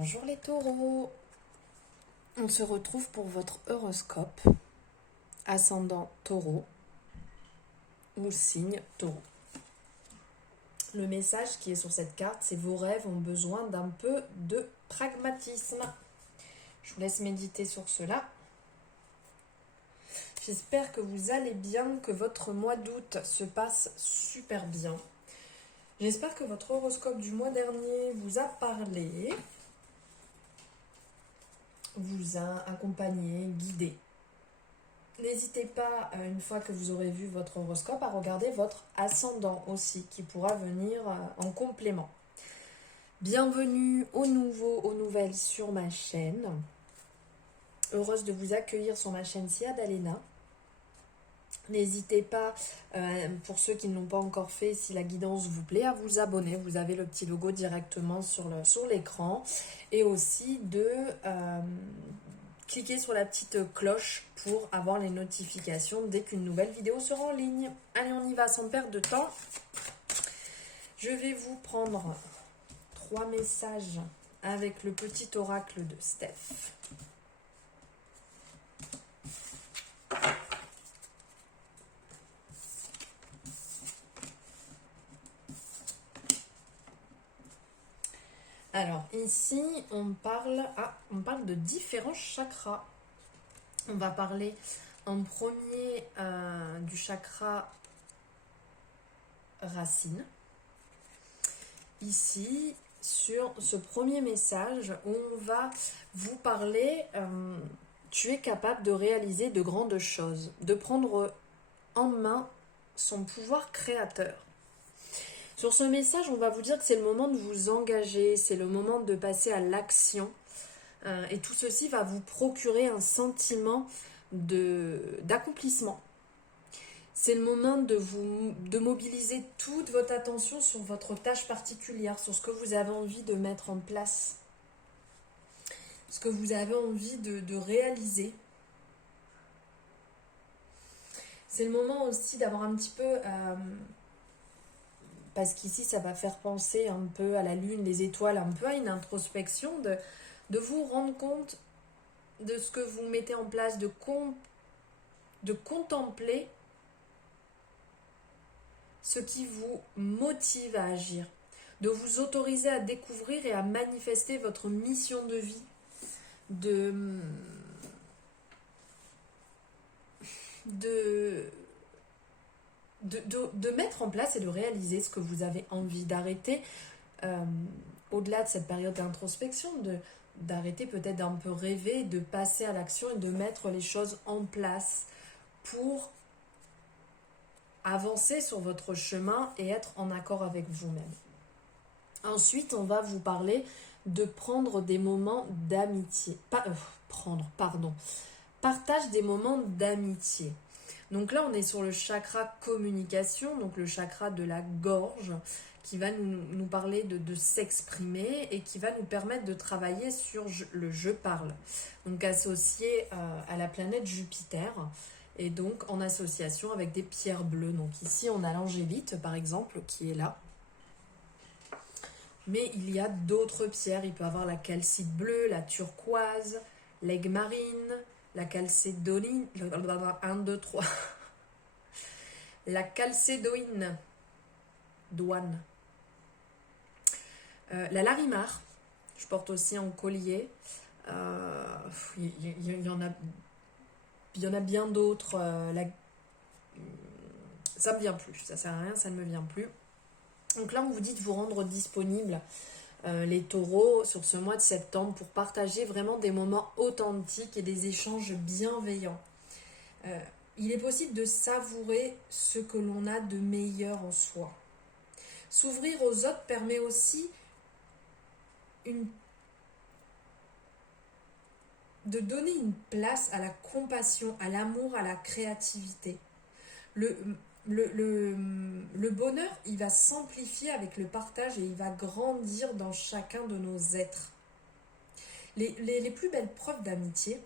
Bonjour les taureaux, on se retrouve pour votre horoscope, ascendant taureau ou signe taureau. Le message qui est sur cette carte, c'est vos rêves ont besoin d'un peu de pragmatisme. Je vous laisse méditer sur cela. J'espère que vous allez bien, que votre mois d'août se passe super bien. J'espère que votre horoscope du mois dernier vous a parlé, vous a accompagné, guidé. N'hésitez pas, une fois que vous aurez vu votre horoscope, à regarder votre ascendant aussi, qui pourra venir en complément. Bienvenue aux nouveaux, aux nouvelles sur ma chaîne. Heureuse de vous accueillir sur ma chaîne Sia d'Alena. N'hésitez pas, pour ceux qui ne l'ont pas encore fait, si la guidance vous plaît, à vous abonner. Vous avez le petit logo directement sur l'écran. Et aussi de cliquez sur la petite cloche pour avoir les notifications dès qu'une nouvelle vidéo sera en ligne. Allez, on y va sans perdre de temps. Je vais vous prendre 3 messages avec le petit oracle de Steph. Alors ici, on parle de différents chakras. On va parler en premier du chakra racine. Ici, sur ce premier message, on va vous parler, tu es capable de réaliser de grandes choses, de prendre en main son pouvoir créateur. Sur ce message, on va vous dire que c'est le moment de vous engager, c'est le moment de passer à l'action. Et tout ceci va vous procurer un sentiment d'accomplissement. C'est le moment de mobiliser toute votre attention sur votre tâche particulière, sur ce que vous avez envie de mettre en place, ce que vous avez envie de réaliser. C'est le moment aussi d'avoir un petit peu... parce qu'ici, ça va faire penser un peu à la lune, les étoiles, un peu à une introspection, de vous rendre compte de ce que vous mettez en place, de contempler ce qui vous motive à agir, de vous autoriser à découvrir et à manifester votre mission de vie, de mettre en place et de réaliser ce que vous avez envie, d'arrêter, au-delà de cette période d'introspection, d'arrêter peut-être d'un peu rêver, de passer à l'action et de mettre les choses en place pour avancer sur votre chemin et être en accord avec vous-même. Ensuite, on va vous parler de prendre des moments d'amitié. Partage des moments d'amitié. Donc là, on est sur le chakra communication, donc le chakra de la gorge, qui va nous parler de s'exprimer et qui va nous permettre de travailler sur le je parle. Donc associé à la planète Jupiter et donc en association avec des pierres bleues. Donc ici, on a l'angélite, par exemple, qui est là. Mais il y a d'autres pierres. Il peut y avoir la calcite bleue, la turquoise, l'aigle marine, la calcédoine, 1, 2, 3. La calcédoine, douane. La larimar, je porte aussi en collier. Il y en a bien d'autres. Ça me vient plus, ça sert à rien, ça ne me vient plus. Donc là, on vous dit de vous rendre disponible, les taureaux, sur ce mois de septembre, pour partager vraiment des moments authentiques et des échanges bienveillants. Il est possible de savourer ce que l'on a de meilleur en soi. S'ouvrir aux autres permet aussi de donner une place à la compassion, à l'amour, à la créativité. Le bonheur, il va s'amplifier avec le partage et il va grandir dans chacun de nos êtres. Les plus belles preuves d'amitié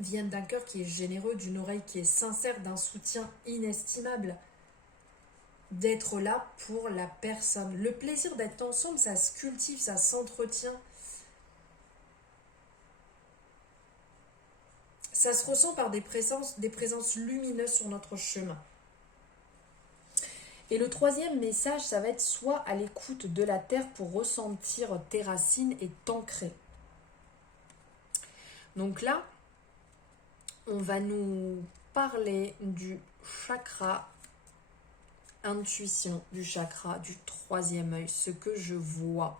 viennent d'un cœur qui est généreux, d'une oreille qui est sincère, d'un soutien inestimable, d'être là pour la personne. Le plaisir d'être ensemble, ça se cultive, ça s'entretient. Ça se ressent par des présences lumineuses sur notre chemin. Et le troisième message, ça va être soit à l'écoute de la terre pour ressentir tes racines et t'ancrer. Donc là, on va nous parler du chakra intuition, du chakra du troisième œil, ce que je vois.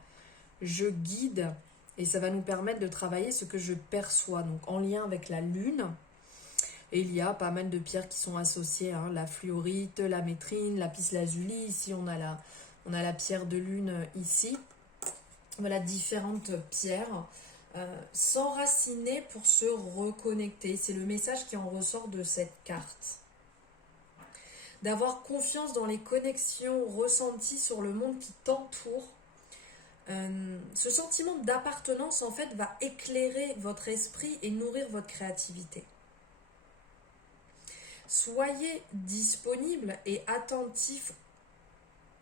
Je guide et ça va nous permettre de travailler ce que je perçois, donc en lien avec la lune. Et il y a pas mal de pierres qui sont associées, hein, la fluorite, la métrine, lapis-lazuli. Ici, on a la pierre de lune ici. Voilà, différentes pierres. S'enraciner pour se reconnecter. C'est le message qui en ressort de cette carte. D'avoir confiance dans les connexions ressenties sur le monde qui t'entoure. Ce sentiment d'appartenance, en fait, va éclairer votre esprit et nourrir votre créativité. Soyez disponible et attentif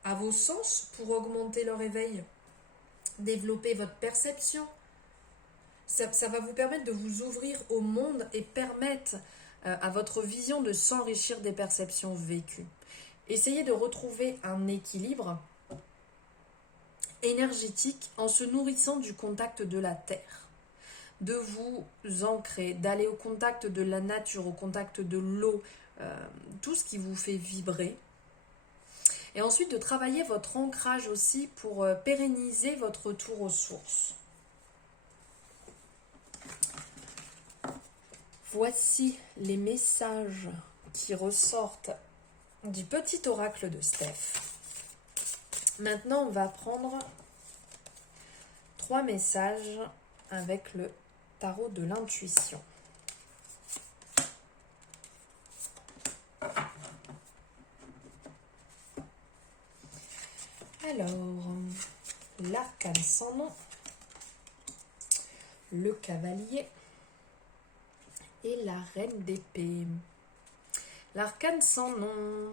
à vos sens pour augmenter leur éveil. Développer votre perception. Ça va vous permettre de vous ouvrir au monde et permettre à votre vision de s'enrichir des perceptions vécues. Essayez de retrouver un équilibre énergétique en se nourrissant du contact de la terre. De vous ancrer, d'aller au contact de la nature, au contact de l'eau, tout ce qui vous fait vibrer. Et ensuite de travailler votre ancrage aussi pour pérenniser votre retour aux sources. Voici les messages qui ressortent du petit oracle de Steph. Maintenant, on va prendre 3 messages avec le tarot de l'intuition. Alors, l'arcane sans nom, le cavalier et la reine d'épée. L'arcane sans nom,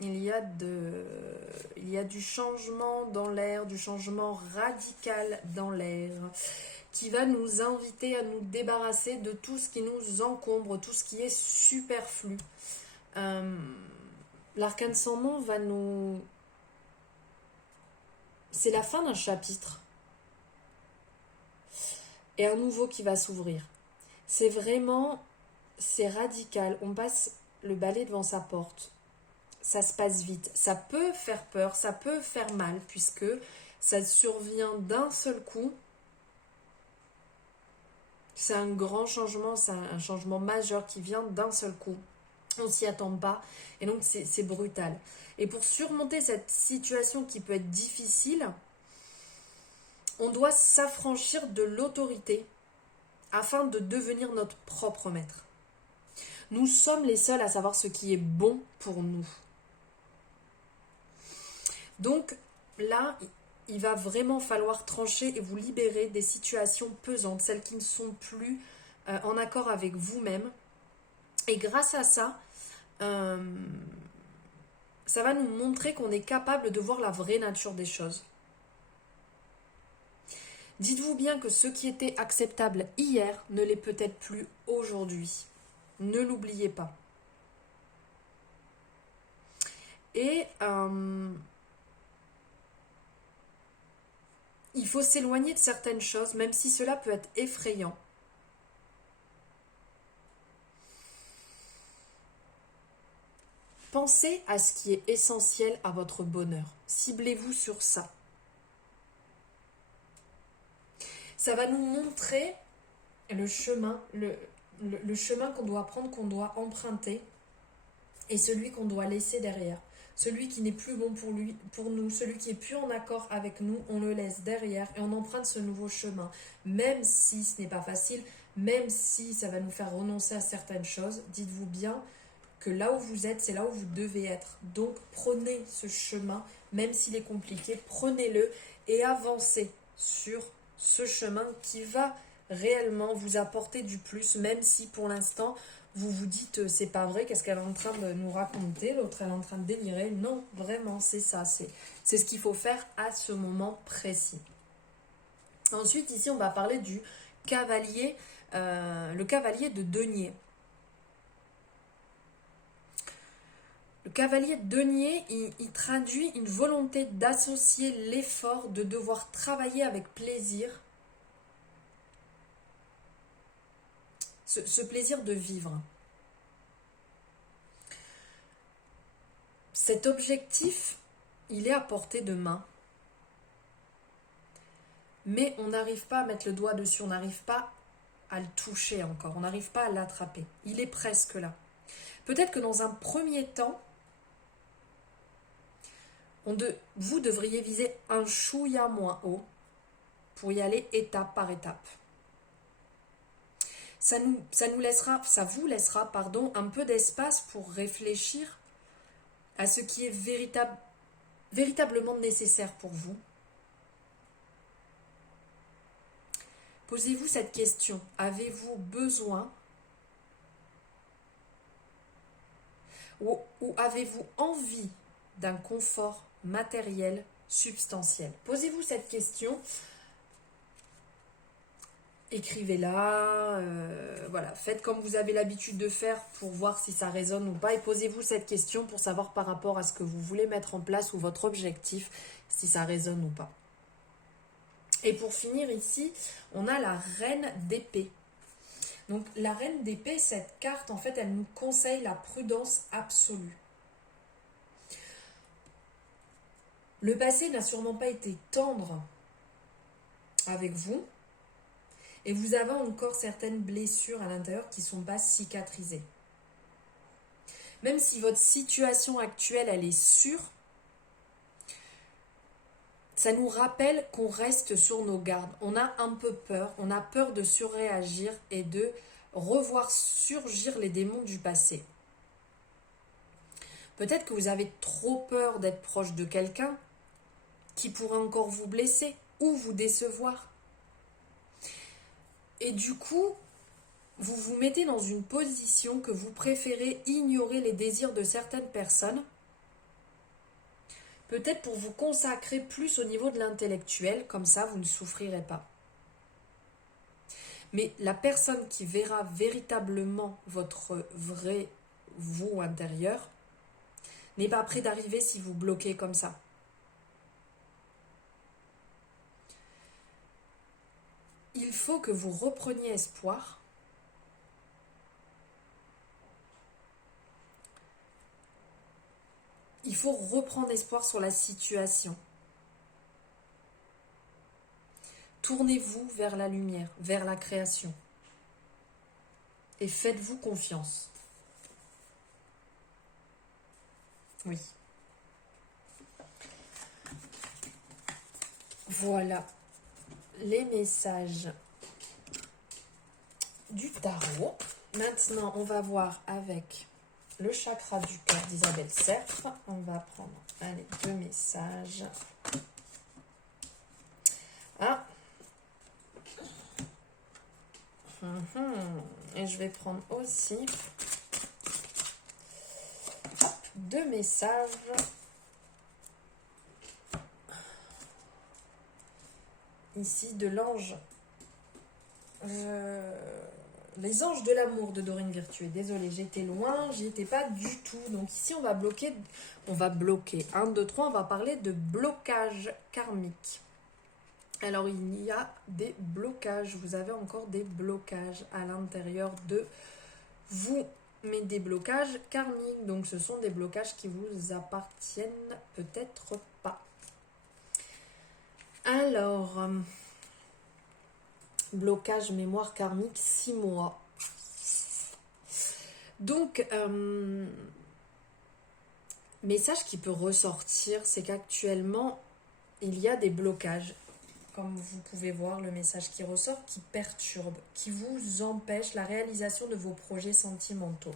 il y a du changement dans l'air, du changement radical dans l'air, qui va nous inviter à nous débarrasser de tout ce qui nous encombre, tout ce qui est superflu. L'arcane sans nom va nous... C'est la fin d'un chapitre. Et un nouveau qui va s'ouvrir. C'est radical. On passe le balai devant sa porte. Ça se passe vite. Ça peut faire peur, ça peut faire mal, puisque ça survient d'un seul coup. C'est un grand changement, c'est un changement majeur qui vient d'un seul coup. On ne s'y attend pas, et donc c'est brutal. Et pour surmonter cette situation qui peut être difficile, on doit s'affranchir de l'autorité afin de devenir notre propre maître. Nous sommes les seuls à savoir ce qui est bon pour nous. Donc là, il va vraiment falloir trancher et vous libérer des situations pesantes, celles qui ne sont plus en accord avec vous-même. Et grâce à ça, ça va nous montrer qu'on est capable de voir la vraie nature des choses. Dites-vous bien que ce qui était acceptable hier ne l'est peut-être plus aujourd'hui. Ne l'oubliez pas. Et il faut s'éloigner de certaines choses, même si cela peut être effrayant. Pensez à ce qui est essentiel à votre bonheur. Ciblez-vous sur ça. Ça va nous montrer le chemin, le chemin qu'on doit prendre, qu'on doit emprunter, et celui qu'on doit laisser derrière. Celui qui n'est plus bon pour nous, celui qui est plus en accord avec nous, on le laisse derrière et on emprunte ce nouveau chemin. Même si ce n'est pas facile, même si ça va nous faire renoncer à certaines choses, dites-vous bien que là où vous êtes, c'est là où vous devez être. Donc prenez ce chemin, même s'il est compliqué, prenez-le et avancez sur ce chemin qui va réellement vous apporter du plus, même si pour l'instant vous vous dites c'est pas vrai, qu'est-ce qu'elle est en train de nous raconter, l'autre elle est en train de délirer. Non, vraiment c'est ça, c'est ce qu'il faut faire à ce moment précis. Ensuite ici on va parler du cavalier le cavalier de denier. Le cavalier de denier, il traduit une volonté d'associer l'effort, de devoir travailler avec plaisir, ce plaisir de vivre. Cet objectif, il est à portée de main, mais on n'arrive pas à mettre le doigt dessus, on n'arrive pas à le toucher encore, on n'arrive pas à l'attraper. Il est presque là. Peut-être que dans un premier temps, vous devriez viser un chouïa moins haut pour y aller étape par étape. Ça vous laissera un peu d'espace pour réfléchir à ce qui est véritablement nécessaire pour vous. Posez-vous cette question. Avez-vous besoin ou avez-vous envie d'un confort matériel substantiel? Posez-vous cette question. Écrivez-la, voilà, faites comme vous avez l'habitude de faire pour voir si ça résonne ou pas et posez-vous cette question pour savoir par rapport à ce que vous voulez mettre en place ou votre objectif, si ça résonne ou pas. Et pour finir ici, on a la reine d'épée. Donc la reine d'épée, cette carte, en fait, elle nous conseille la prudence absolue. Le passé n'a sûrement pas été tendre avec vous. Et vous avez encore certaines blessures à l'intérieur qui ne sont pas cicatrisées. Même si votre situation actuelle, elle est sûre, ça nous rappelle qu'on reste sur nos gardes. On a un peu peur, on a peur de surréagir et de revoir surgir les démons du passé. Peut-être que vous avez trop peur d'être proche de quelqu'un qui pourrait encore vous blesser ou vous décevoir. Et du coup, vous vous mettez dans une position que vous préférez ignorer les désirs de certaines personnes, peut-être pour vous consacrer plus au niveau de l'intellectuel, comme ça vous ne souffrirez pas. Mais la personne qui verra véritablement votre vrai vous intérieur n'est pas prêt d'arriver si vous bloquez comme ça. Il faut que vous repreniez espoir. Il faut reprendre espoir sur la situation. Tournez-vous vers la lumière, vers la création. Et faites-vous confiance. Oui. Voilà les messages du tarot. Maintenant, on va voir avec le chakra du cœur d'Isabelle Serre. On va prendre, allez, 2 messages. Ah. Et je vais prendre aussi 2 messages ici de l'ange. Les anges de l'amour de Dorine Virtue. Désolée, j'étais loin, j'y étais pas du tout. Donc ici, on va bloquer. 1, 2, 3, on va parler de blocage karmique. Alors, il y a des blocages. Vous avez encore des blocages à l'intérieur de vous. Mais des blocages karmiques. Donc, ce sont des blocages qui vous appartiennent peut-être pas. Alors, blocage mémoire karmique, 6 mois. Donc, message qui peut ressortir, c'est qu'actuellement, il y a des blocages. Comme vous pouvez voir, le message qui ressort, qui perturbe, qui vous empêche la réalisation de vos projets sentimentaux.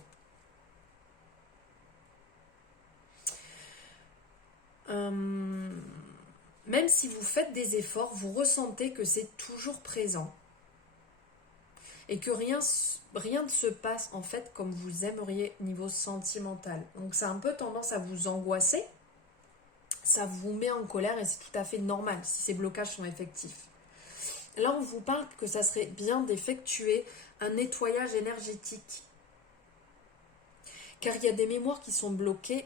Même si vous faites des efforts, vous ressentez que c'est toujours présent. Et que rien ne se passe en fait comme vous aimeriez niveau sentimental. Donc ça a un peu tendance à vous angoisser. Ça vous met en colère et c'est tout à fait normal si ces blocages sont effectifs. Là, on vous parle que ça serait bien d'effectuer un nettoyage énergétique. Car il y a des mémoires qui sont bloquées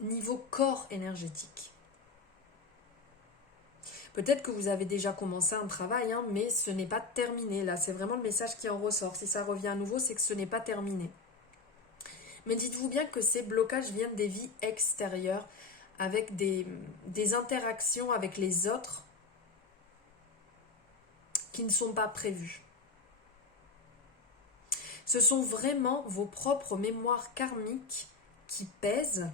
niveau corps énergétique. Peut-être que vous avez déjà commencé un travail, hein, mais ce n'est pas terminé. Là, c'est vraiment le message qui en ressort. Si ça revient à nouveau, c'est que ce n'est pas terminé. Mais dites-vous bien que ces blocages viennent des vies extérieures, avec des interactions avec les autres qui ne sont pas prévues. Ce sont vraiment vos propres mémoires karmiques qui pèsent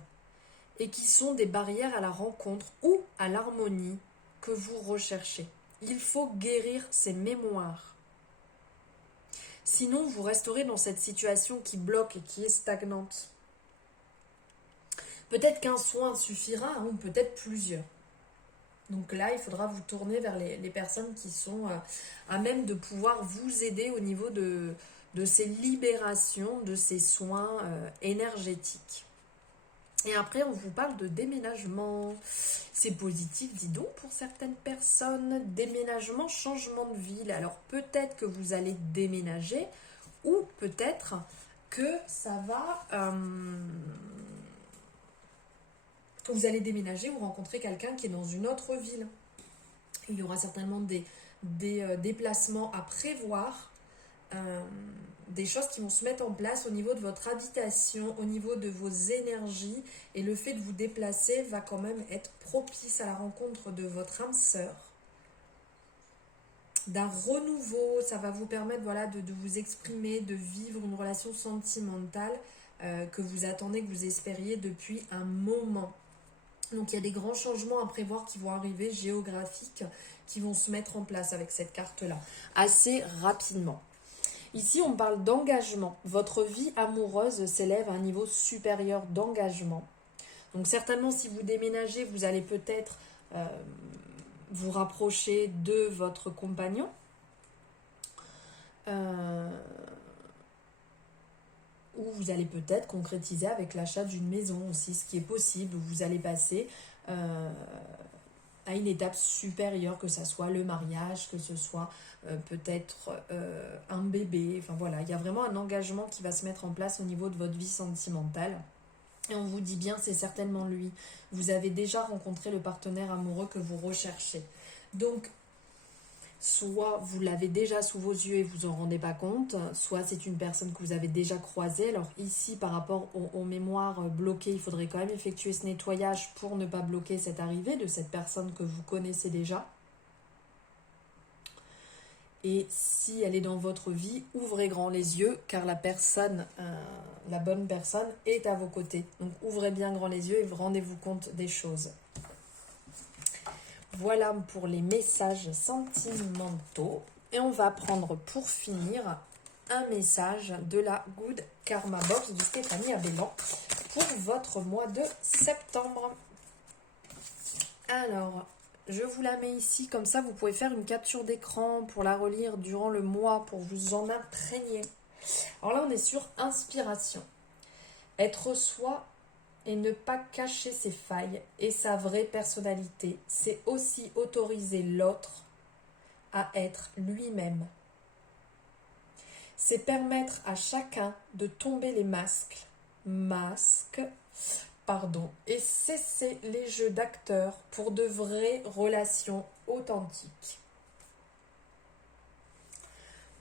et qui sont des barrières à la rencontre ou à l'harmonie que vous recherchez. Il faut guérir ces mémoires. Sinon, vous resterez dans cette situation qui bloque et qui est stagnante. Peut-être qu'un soin suffira, hein, ou peut-être plusieurs. Donc là, il faudra vous tourner vers les personnes qui sont à même de pouvoir vous aider au niveau de ces libérations, de ces soins énergétiques. Et après, on vous parle de déménagement. C'est positif, dis donc, pour certaines personnes. Déménagement, changement de ville. Alors peut-être que vous allez déménager ou peut-être que ça va... vous allez déménager ou rencontrer quelqu'un qui est dans une autre ville. Il y aura certainement des déplacements à prévoir. Des choses qui vont se mettre en place au niveau de votre habitation, au niveau de vos énergies, et le fait de vous déplacer va quand même être propice à la rencontre de votre âme sœur, d'un renouveau. Ça va vous permettre de vous exprimer, de vivre une relation sentimentale que vous attendez, que vous espériez depuis un moment. Donc il y a des grands changements à prévoir qui vont arriver, géographiques, qui vont se mettre en place avec cette carte-là, assez rapidement. Ici, on parle d'engagement. Votre vie amoureuse s'élève à un niveau supérieur d'engagement. Donc certainement, si vous déménagez, vous allez peut-être vous rapprocher de votre compagnon. Ou vous allez peut-être concrétiser avec l'achat d'une maison aussi, ce qui est possible. Vous allez passer à une étape supérieure, que ce soit le mariage, que ce soit peut-être un bébé. Enfin voilà, il y a vraiment un engagement qui va se mettre en place au niveau de votre vie sentimentale. Et on vous dit bien, c'est certainement lui. Vous avez déjà rencontré le partenaire amoureux que vous recherchez. Donc, soit vous l'avez déjà sous vos yeux et vous en rendez pas compte, soit c'est une personne que vous avez déjà croisée. Alors ici, par rapport aux mémoires bloquées, il faudrait quand même effectuer ce nettoyage pour ne pas bloquer cette arrivée de cette personne que vous connaissez déjà. Et si elle est dans votre vie, ouvrez grand les yeux, car la bonne personne est à vos côtés. Donc ouvrez bien grand les yeux et rendez-vous compte des choses. Voilà pour les messages sentimentaux. Et on va prendre pour finir un message de la Good Karma Box de Stéphanie Abellan pour votre mois de septembre. Alors, je vous la mets ici, comme ça vous pouvez faire une capture d'écran pour la relire durant le mois, pour vous en imprégner. Alors là, on est sur inspiration. Être soi et ne pas cacher ses failles et sa vraie personnalité, c'est aussi autoriser l'autre à être lui-même. C'est permettre à chacun de tomber les et cesser les jeux d'acteurs pour de vraies relations authentiques.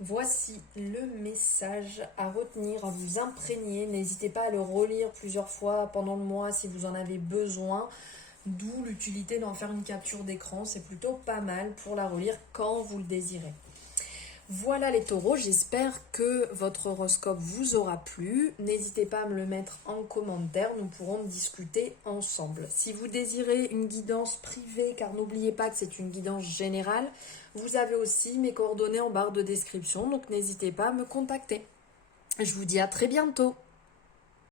Voici le message à retenir, à vous imprégner. N'hésitez pas à le relire plusieurs fois pendant le mois si vous en avez besoin. D'où l'utilité d'en faire une capture d'écran. C'est plutôt pas mal pour la relire quand vous le désirez. Voilà les taureaux, j'espère que votre horoscope vous aura plu. N'hésitez pas à me le mettre en commentaire, nous pourrons discuter ensemble. Si vous désirez une guidance privée, car n'oubliez pas que c'est une guidance générale, vous avez aussi mes coordonnées en barre de description, donc n'hésitez pas à me contacter. Je vous dis à très bientôt.